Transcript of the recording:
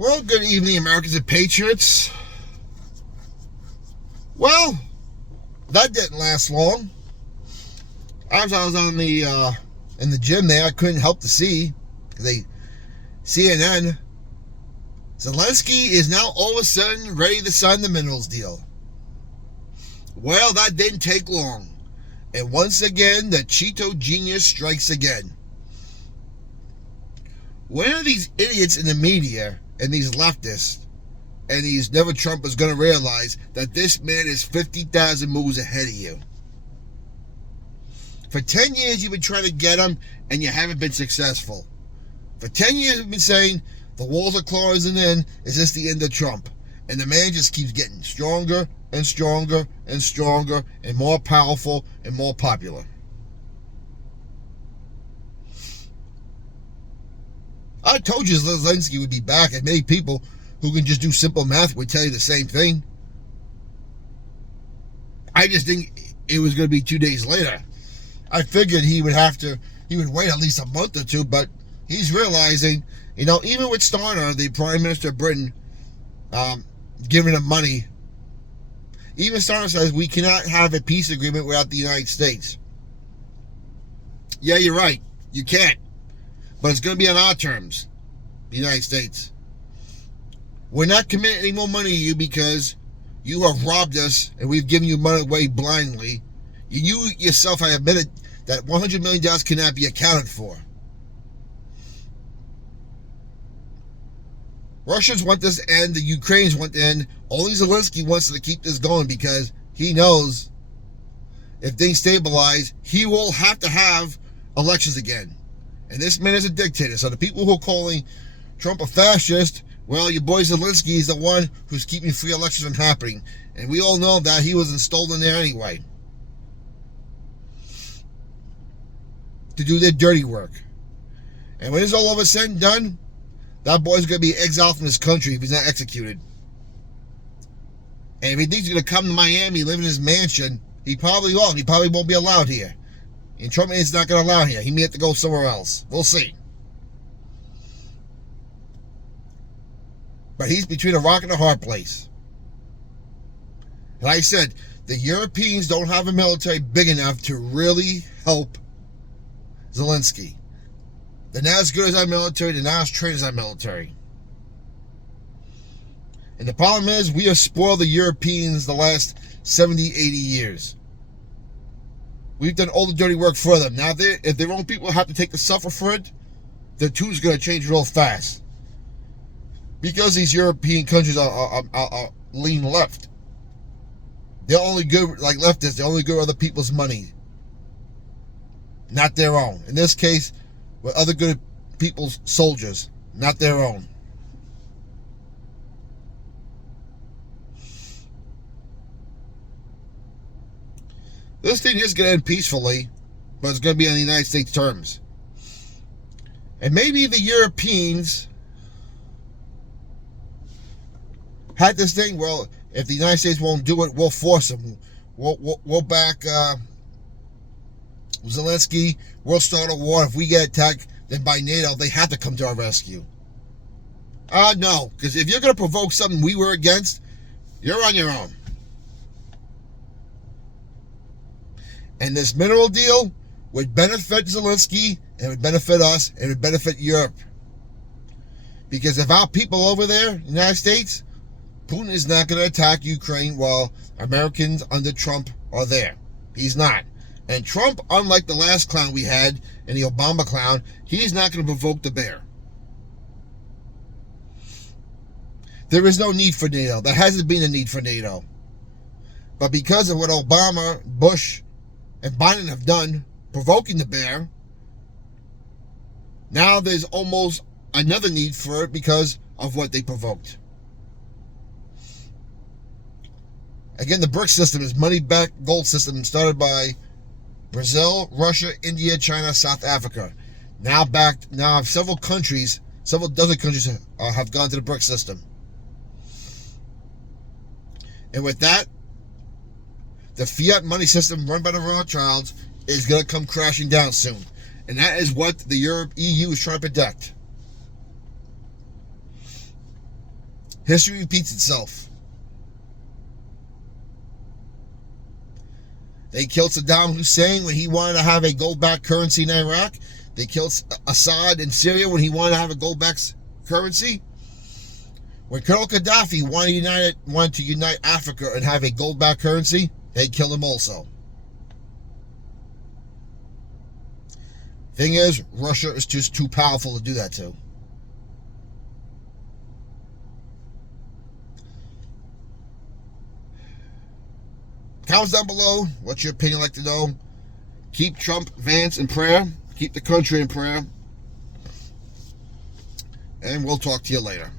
Well, good evening, Americans and Patriots. Well, that didn't last long. As I was in the gym there, I couldn't help to see CNN. Zelensky is now all of a sudden ready to sign the minerals deal. Well, that didn't take long. And once again, the Cheeto genius strikes again. When are these idiots in the media and these leftists and these never Trumpers going to realize that this man is 50,000 moves ahead of you? For 10 years, you've been trying to get him, and you haven't been successful. For 10 years, you've been saying the walls are closing in. Is this the end of Trump? And the man just keeps getting stronger and stronger and stronger and more powerful and more popular. I told you Zelensky would be back, and many people who can just do simple math would tell you the same thing. I just think it was going to be 2 days later. I figured he would wait at least a month or two, but he's realizing, even with Starmer, the Prime Minister of Britain, giving him money, even Starmer says we cannot have a peace agreement without the United States. Yeah, you're right. You can't. But it's going to be on our terms, the United States. We're not committing any more money to you because you have robbed us and we've given you money away blindly. You yourself have admitted that $100 million cannot be accounted for. Russians want this to end. The Ukrainians want to end. Only Zelensky wants to keep this going because he knows if things stabilize, he will have to have elections again. And this man is a dictator. So the people who are calling Trump a fascist, well, your boy Zelensky is the one who's keeping free elections from happening. And we all know that he was installed in there anyway to do their dirty work. And when it's all over said and done, that boy's going to be exiled from his country if he's not executed. And if he thinks he's going to come to Miami, live in his mansion, he probably won't. He probably won't be allowed here. And Trump is not going to allow him here. He may have to go somewhere else. We'll see. But he's between a rock and a hard place. Like I said, the Europeans don't have a military big enough to really help Zelensky. They're not as good as our military. They're not as trained as our military. And the problem is we have spoiled the Europeans the last 70, 80 years. We've done all the dirty work for them. Now, if their own people have to take the suffer for it, the tune's going to change real fast. Because these European countries are lean left. They're only good, like leftists, they're only good with other people's money. Not their own. In this case, with other good people's soldiers, not their own. This thing is going to end peacefully, but it's going to be on the United States terms. And maybe the Europeans had this thing, well, if the United States won't do it, we'll force them. We'll back Zelensky. We'll start a war. If we get attacked, then by NATO, they have to come to our rescue. No, because if you're going to provoke something we were against, you're on your own. And this mineral deal would benefit Zelensky, and it would benefit us, and it would benefit Europe. Because if our people over there in the United States, Putin is not going to attack Ukraine while Americans under Trump are there. He's not. And Trump, unlike the last clown we had, and the Obama clown, he's not going to provoke the bear. There is no need for NATO. There hasn't been a need for NATO. But because of what Obama, Bush, and Biden have done, provoking the bear, now there's almost another need for it because of what they provoked. Again, the BRICS system is money-backed gold system started by Brazil, Russia, India, China, South Africa. Now several dozen countries have gone to the BRICS system. And with that, the fiat money system run by the Rothschilds is going to come crashing down soon. And that is what the EU is trying to protect. History repeats itself. They killed Saddam Hussein when he wanted to have a gold-backed currency in Iraq. They killed Assad in Syria when he wanted to have a gold-backed currency. When Colonel Gaddafi wanted to unite Africa and have a gold-backed currency, they killed him also. Thing is, Russia is just too powerful to do that to. Comments down below. What's your opinion? I'd like to know. Keep Trump, Vance in prayer. Keep the country in prayer. And we'll talk to you later.